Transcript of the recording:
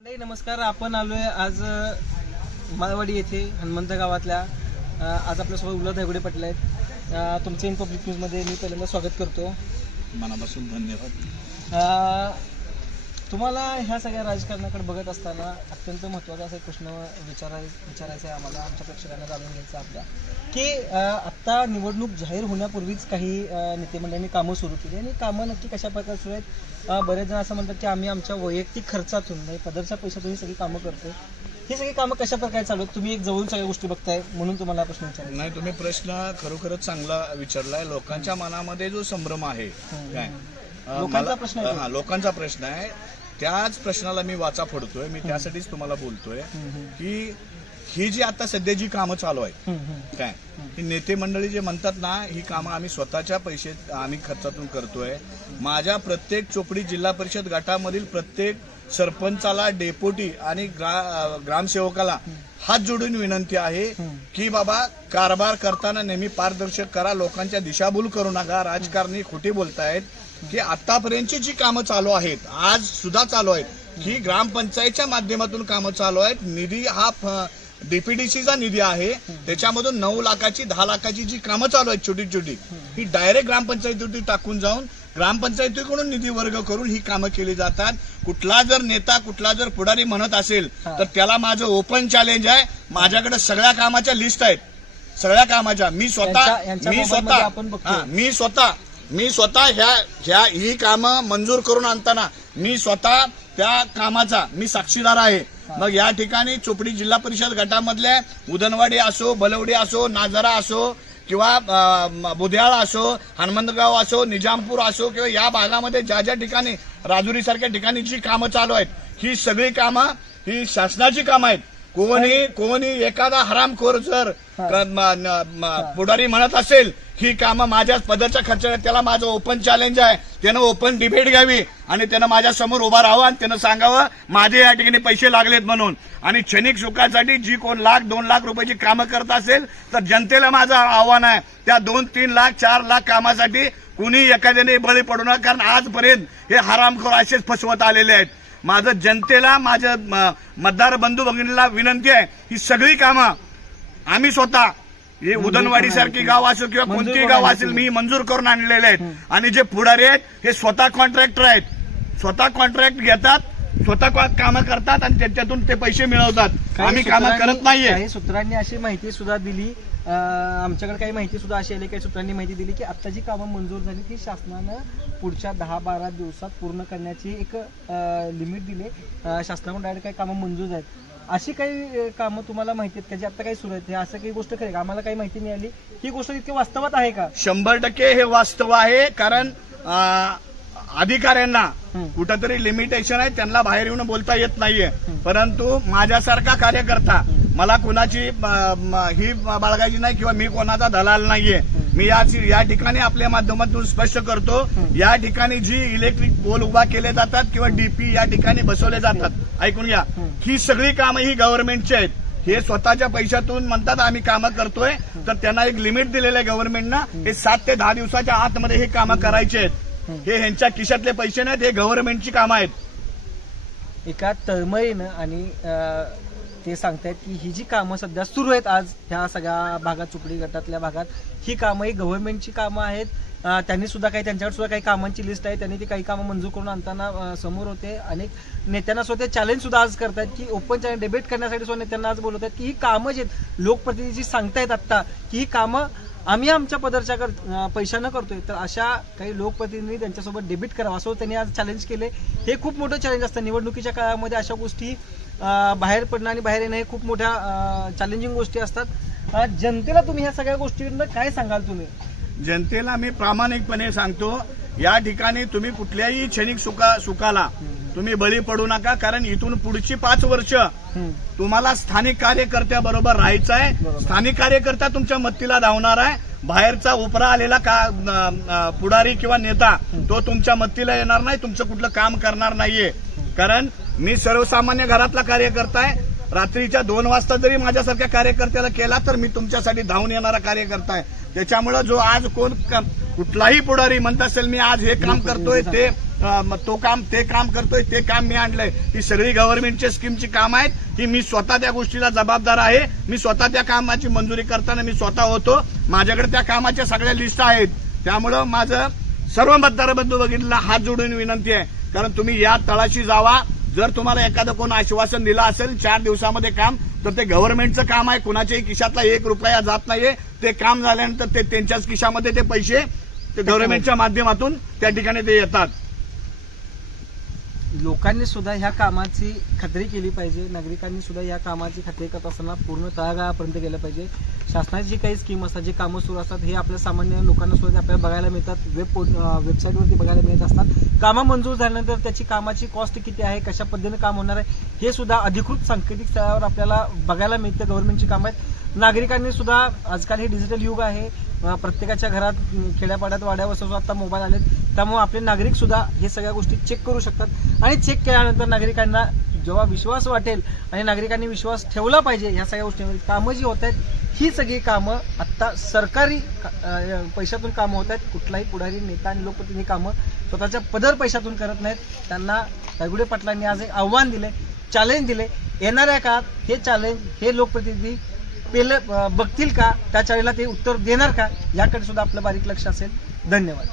नमस्कार. आपण आलोय आज माळवाडी येथे हनुमंत गावातल्या आज आपल्यासोबत उल्हास धायगुडे पाटील आहेत. तुमचे इन पब्लिक न्यूजमध्ये मी पहिल्यांदा स्वागत करतो. मनापासून धन्यवाद. तुम्हाला ह्या सगळ्या राजकारणाकडे बघत असताना अत्यंत महत्त्वाचा असा एक प्रश्न विचारायचा आहे आम्हाला, आमच्या प्रेक्षकांना जाणून घ्यायचं आपल्या, की आत्ता निवडणूक जाहीर होण्यापूर्वीच काही नेते मंडळांनी कामं सुरू केली आणि कामं नक्की कशा प्रकारे सुरू आहेत. बरेच जण असं म्हणतात की आम्ही आमच्या वैयक्तिक खर्चातून म्हणजे पदरच्या पैशातून ही सगळी कामं करतो. ही सगळी कामं कशा प्रकारे चालू आहेत? तुम्ही एक जवळून सगळ्या गोष्टी बघताय म्हणून तुम्हाला प्रश्न विचारला. नाही, तुम्ही प्रश्न खरोखरच चांगला विचारलाय. लोकांच्या मनामध्ये जो संभ्रम आहे काय लोकांचा प्रश्न आहे, त्याच प्रश्नाला मी वाचा फोडतोय. मी त्यासाठीच तुम्हाला बोलतोय की ही जी आता सध्या जी कामं चालू आहेत काय, ही नेते मंडळी जे म्हणतात ना, ही कामं आम्ही स्वतःच्या पैसे आम्ही खर्चातून करतोय. माझ्या प्रत्येक चोपडी जिल्हा परिषद गटामधील प्रत्येक सरपंचाला, डेप्युटी आणि ग्रामसेवकाला हात जोडून विनंती आहे की बाबा, कारभार करताना नेहमी पारदर्शक करा, लोकांच्या दिशाभूल करू नका. राजकारणी खोटी बोलतायत की आतापर्यंतची जी कामं चालू आहेत, आज सुद्धा चालू आहेत, की ग्रामपंचायतच्या माध्यमातून कामं चालू आहेत. निधी हा डीपीडीसीचा निधी आहे, त्याच्यामधून 9 लाखाची 10 लाखाची जी कामं चालू आहेत छोटी छोटी, ही डायरेक्ट ग्रामपंचायतीवरती टाकून जाऊन ग्रामपंचायतीकडून निधी वर्ग करून ही कामं केली जातात. कुठला जर नेता, कुठला जर पुढारी म्हणत असेल तर त्याला माझं ओपन चॅलेंज आहे. माझ्याकडे सगळ्या कामाच्या लिस्ट आहेत, सगळ्या कामाच्या. मी स्वतः ह्या ही कामं मंजूर करून आणताना मी स्वतः त्या कामाचा मी साक्षीदार आहे. मग या ठिकाणी चोपडी जिल्हा परिषद गटामधल्या उदनवाडी असो, बलवडी असो, नाझरा असो किंवा बुध्याळ असो, हनुमंतगाव असो, निजामपूर असो किंवा या भागामध्ये ज्या ज्या ठिकाणी राजुरी सारख्या ठिकाणी जी कामं चालू आहेत, ही सगळी कामं ही शासनाची कामं आहेत. कोणी एखादा हरामखोर जर पुढारी म्हणत असेल ही कामं माझ्या पदाच्या खर्चाने, त्याला माझं ओपन चॅलेंज आहे. त्यानं ओपन डिबेट घ्यावी आणि त्यानं माझ्या समोर उभा राहावं आणि त्यानं सांगावं माझे या ठिकाणी पैसे लागलेत म्हणून. आणि क्षणिक सुखासाठी जी कोण 1,00,000-2 लाख रुपयाची कामं करत असेल तर जनतेला माझं आव्हान आहे, त्या 2-3 लाख 4 लाख कामासाठी कुणी एखाद्याने बळी पडू नका. कारण आजपर्यंत हे हरामखोर असेच फसवत आलेले आहेत. माझं जनतेला, माझ्या मतदार बंधू भगिनीला विनंती आहे, ही सगळी कामं आम्ही स्वतः, हे उदनवाडी सारखी गाव असो किंवा कोणतीही गाव असेल, मी मंजूर करून आणलेले आहेत. आणि जे पुढारी आहेत हे स्वतः कॉन्ट्रॅक्टर आहेत, स्वतः कॉन्ट्रॅक्ट घेतात, स्वतः कामं करतात आणि त्याच्यातून ते पैसे मिळवतात. आम्ही कामं करत नाहीये. काही सूत्रांनी अशी माहिती सुद्धा दिली, आमच्याकडे काही माहिती सुद्धा अशी आली, काही सूत्रांनी माहिती दिली की आता जी कामं मंजूर झाली ती शासनानं पुढच्या 10-12 दिवसात पूर्ण करण्याची एक लिमिट दिली. शासनाकडून डायरेक्ट काही कामं मंजूर आहेत. अशी काही कामं तुम्हाला माहिती आहेत का जी आता काही सुरू आहेत? असं काही गोष्ट खरी का? आम्हाला काही माहिती मिळाली, ही गोष्ट इतकी वास्तवात आहे का? 100% हे वास्तव आहे. कारण अधिकाऱ्यांना कुठंतरी लिमिटेशन आहे, त्यांना बाहेर येऊन बोलता येत नाहीये. परंतु माझ्यासारखा कार्यकर्ता, मला कुणाची ही बाळगायची नाही किंवा मी कोणाचा दलाल नाहीये. मी या ठिकाणी आपल्या माध्यमातून स्पष्ट करतो, या ठिकाणी जी इलेक्ट्रिक पोल उभा केले जातात किंवा डीपी या ठिकाणी बसवले जातात, ऐकून घ्या, ही सगळी कामं ही गव्हर्नमेंटची आहेत. हे स्वतःच्या पैशातून म्हणतात आम्ही कामं करतोय, तर त्यांना एक लिमिट दिलेलं आहे गव्हर्नमेंटनं. हे 7 ते 10 दिवसाच्या आतमध्ये हे कामं करायचे आहेत. हे ह्यांच्या खिशातले पैसे नाहीत, हे गव्हर्नमेंटची कामं आहेत. एका तळमळीनं आणि ते सांगतायत की ही जी कामं सध्या सुरू आहेत आज ह्या सगळ्या भागात, चोपडी गटातल्या भागात, ही कामं ही गव्हर्नमेंटची कामं आहेत. त्यांनी सुद्धा त्यांच्याकडे सुद्धा काही कामांची लिस्ट आहे, त्यांनी ती काही कामं मंजूर करून आणताना समोर होते. अनेक नेत्यांना स्वतः चॅलेंज सुद्धा आज करतायत की ओपन चॅलेंज डिबेट करण्यासाठी सुद्धा नेत्यांना आज बोलवत आहेत की ही कामं जी लोकप्रतिनिधी सांगतायत आता की ही कामं आम्ही आमच्या पदरच्या पैशानं करतोय, तर अशा काही लोकप्रतिनिधी त्यांच्यासोबत डिबेट करावं असं त्यांनी आज चॅलेंज केले. हे खूप मोठं चॅलेंज असतं निवडणुकीच्या काळामध्ये. अशा गोष्टी बाहेर पडणं आणि बाहेर येणं हे खूप मोठ्या चॅलेंजिंग गोष्टी असतात. जनतेला तुम्ही ह्या सगळ्या गोष्टींना काय सांगाल? तुम्ही जनतेला मी प्रामाणिकपणे सांगतो, या ठिकाणी तुम्ही कुठल्याही क्षणिक सुखाला तुम्ही बळी पडू नका. कारण इथून पुढची 5 वर्ष तुम्हाला स्थानिक कार्यकर्त्याबरोबर राहायचं आहे. स्थानिक कार्यकर्ता तुमच्या मत्तीला धावणार आहे. बाहेरचा उपरा आलेला पुढारी किंवा नेता तो तुमच्या मत्तीला येणार नाही, तुमचं कुठलं काम करणार नाहीये. कारण मी सर्वसामान्य घरातला कार्यकर्ता आहे. रात्रीच्या 2 वाजता जरी माझ्यासारख्या कार्यकर्त्याला केला तर मी तुमच्यासाठी धावून येणारा कार्यकर्ता आहे. त्याच्यामुळे जो आज कुठलाही पुढारी म्हणत असेल मी आज हे काम करतोय, ते ते काम करतोय, ते काम मी आणलंय. ही सगळी गव्हर्नमेंटच्या स्कीमची काम आहेत. ही मी स्वतः त्या गोष्टीला जबाबदार आहे. मी स्वतः त्या कामाची मंजुरी करताना मी स्वतः होतो. माझ्याकडे त्या कामाच्या सगळ्या लिस्ट आहेत. त्यामुळं माझं सर्व मतदार बंधू भगिनींना हात जोडून विनंती आहे, कारण तुम्ही या तळाशी जावा. जर तुम्हाला एखादं कोण आश्वासन दिलं असेल 4 दिवसामध्ये काम, तर ते गव्हर्नमेंटचं काम आहे. कुणाच्याही खिशातला 1 रुपया जात नाहीये. ते काम झाल्यानंतर ते त्यांच्याच खिशामध्ये ते पैसे ते गव्हर्नमेंटच्या माध्यमातून त्या ठिकाणी ते येतात. लोकांनी सुद्धा ह्या कामाची खात्री केली पाहिजे. नागरिकांनी सुद्धा या कामाची खात्री करत असताना पूर्ण तळागाळापर्यंत गेलं पाहिजे. शासनाची जी काही स्कीम असतात, जे कामं सुरू असतात, हे आपल्या सामान्य लोकांना सुद्धा आपल्याला बघायला मिळतात. वेबसाईटवरती बघायला मिळत असतात. कामं मंजूर झाल्यानंतर त्याची कामाची कॉस्ट किती आहे, कशा पद्धतीने काम होणार आहे, हे सुद्धा अधिकृत सांकेतिक स्थळावर आपल्याला बघायला मिळतं. गव्हर्नमेंटची कामं आहेत. नागरिकांनी सुद्धा, आजकाल हे डिजिटल युग आहे, प्रत्येकाच्या घरात, खेड्यापाड्यात, वाड्यावर सुद्धा आता मोबाईल आलेत. त्यामुळे आपले नागरिक सुद्धा हे सगळ्या गोष्टी चेक करू शकतात. आणि चेक केल्यानंतर नागरिकांना जेव्हा विश्वास वाटेल आणि नागरिकांनी विश्वास ठेवला पाहिजे ह्या सगळ्या गोष्टींवर, कामं जी होत आहेत ही सगळी कामं आत्ता सरकारी पैशातून कामं होत आहेत. कुठलाही पुढारी, नेता आणि लोकप्रतिनिधी कामं स्वतःच्या पदर पैशातून करत नाहीत. त्यांना गायगुडे पाटलांनी आज एक आव्हान दिले, चॅलेंज दिले. येणाऱ्या काळात हे चॅलेंज हे लोकप्रतिनिधी बघतील का, त्या चॅलेंजला ते उत्तर देणार का, याकडे सुद्धा आपलं बारीक लक्ष असेल. धन्यवाद.